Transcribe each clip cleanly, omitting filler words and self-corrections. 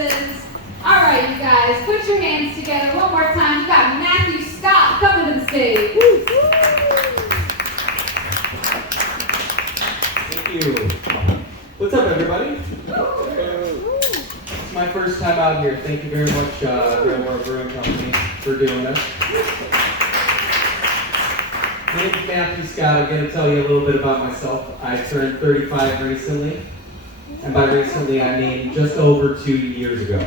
performances. All right, you guys, put your hands together one more time. You got Matthew Scott coming to the stage. Thank you. What's up, everybody? It's my first time out here. Thank you very much, Brewing Company, for doing this. My name is Matthew Scott. I'm going to tell you a little bit about myself. I turned 35 recently, and by recently I mean just over 2 years ago.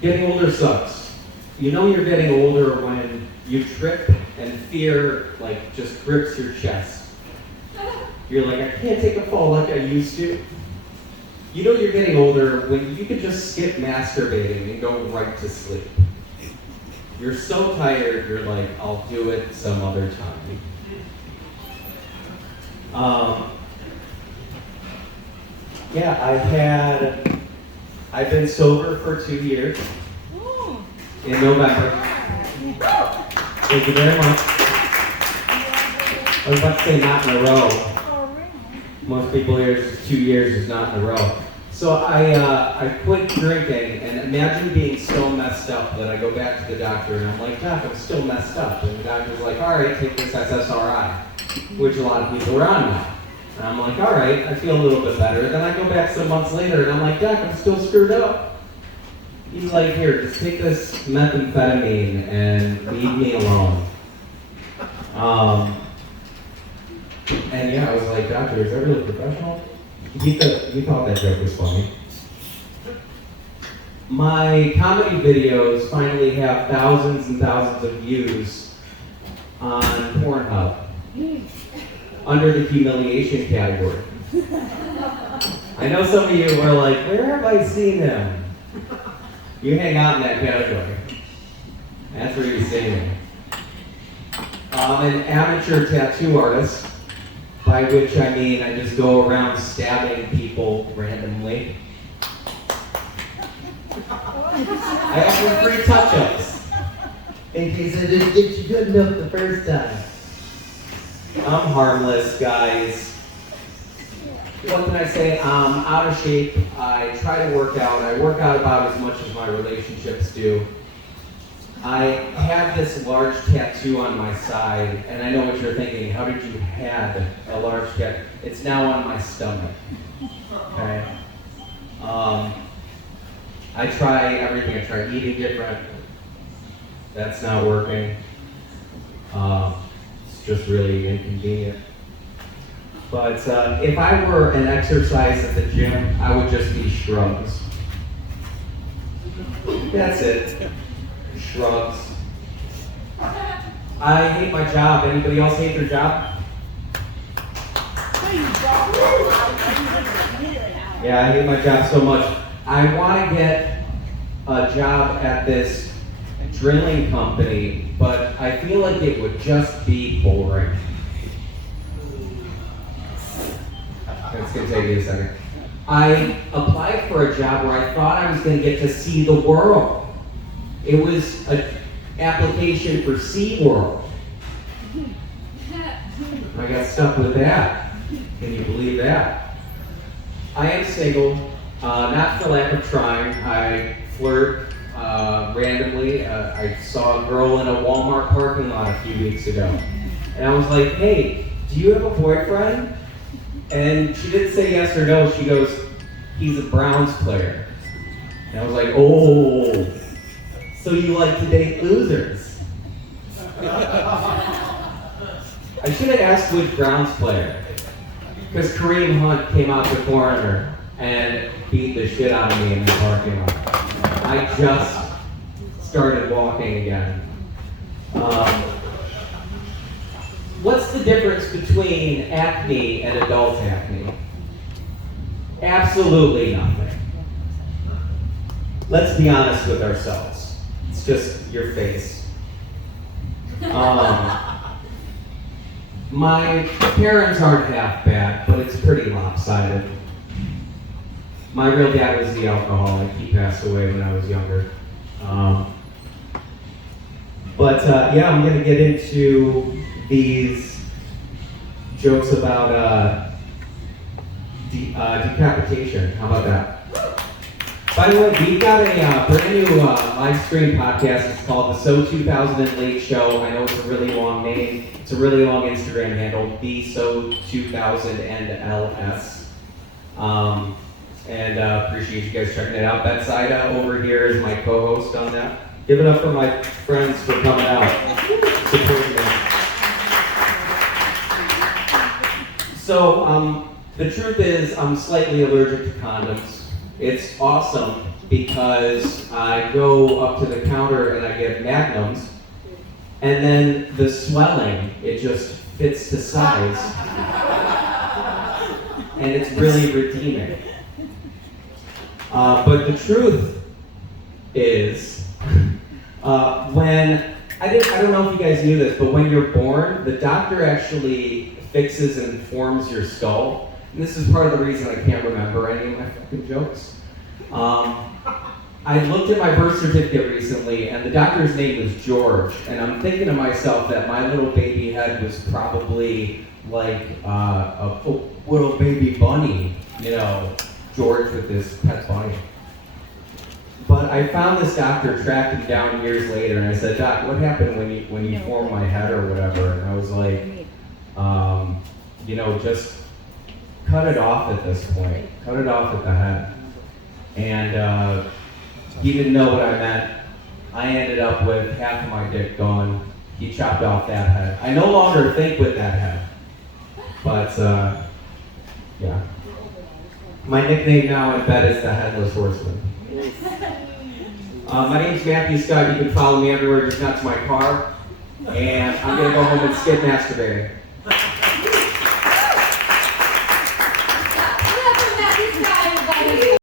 Getting older sucks. You know you're getting older when you trip and fear just grips your chest. You're like, I can't take a fall like I used to. You know you're getting older when you can just skip masturbating and go right to sleep. You're so tired, you're like, I'll do it some other time. I've been sober for 2 years in November. Thank you very much. I was about to say not in a row. Most people here, 2 years is not in a row. So I quit drinking, and imagine being so messed up that I go back to the doctor and I'm like, Doc, I'm still messed up. And the doctor's like, all right, take this SSRI, which a lot of people are on now. And I'm like, all right, I feel a little bit better. Then I go back some months later and I'm like, Doc, I'm still screwed up. He's like, here, just take this methamphetamine and leave me alone. And yeah, I was like, doctor, is that really professional? He thought that joke was funny. My comedy videos finally have thousands and thousands of views on Pornhub under the humiliation category. I know some of you were like, where have I seen him? You hang out in that category. That's where you see me. I'm an amateur tattoo artist, by which I mean I just go around stabbing people randomly. I offer free touch-ups in case I didn't get you good enough the first time. I'm harmless, guys. What can I say? I'm out of shape. I try to work out. I work out about as much as my relationships do. I have this large tattoo on my side, and I know what you're thinking. How did you have a large tattoo? It's now on my stomach. Okay. I try everything. I try eating different. That's not working. It's just really inconvenient. But if I were an exercise at the gym, I would just be shrugs. That's it. Shrugs. I hate my job. Anybody else hate their job? Yeah, I hate my job so much. I want to get a job at this drilling company, but I feel like it would just be boring. It's going to take me a second. I applied for a job where I thought I was going to get to see the world. It was an application for SeaWorld. I got stuck with that. Can you believe that? I am single, not for lack of trying. I flirt randomly. I saw a girl in a Walmart parking lot a few weeks ago. And I was like, hey, do you have a boyfriend? And she didn't say yes or no. She goes, he's a Browns player. And I was like, oh, so you like to date losers? I should have asked which Browns player. Because Kareem Hunt came out the corner and beat the shit out of me in the parking lot. I just started walking again. What's the difference between acne and adult acne? Absolutely nothing. Let's be honest with ourselves. It's just your face. My parents aren't half bad, but it's pretty lopsided. My real dad was the alcoholic. He passed away when I was younger. Yeah, I'm going to get into these jokes about decapitation. How about that? By the way, we've got a brand new live stream podcast. It's called the So 2000 and Late Show. I know it's a really long name. It's a really long Instagram handle, the So 2000 and LS. And appreciate you guys checking it out. Betside over here is my co-host on that. Give it up for my friends for coming out, supporting me. So, the truth is, I'm slightly allergic to condoms. It's awesome because I go up to the counter and I get magnums, and then the swelling, it just fits to size. And it's really redeeming. But the truth is, when, I don't know if you guys knew this, but when you're born, the doctor actually fixes and forms your skull. And this is part of the reason I can't remember any of my fucking jokes. I looked at my birth certificate recently, and the doctor's name was George. And I'm thinking to myself that my little baby head was probably like a little baby bunny, you know, George with his pet bunny. But I found this doctor, tracked him down years later, and I said, Doc, what happened when you formed my head or whatever? And I was like, you know, just cut it off at this point. Cut it off at the head. And he didn't know what I meant. I ended up with half of my dick gone. He chopped off that head. I no longer think with that head. But, yeah. My nickname now in bed is the Headless Horseman. My name's Matthew Scott. You can follow me everywhere, just not to my car. And I'm going to go home and skid masturbate.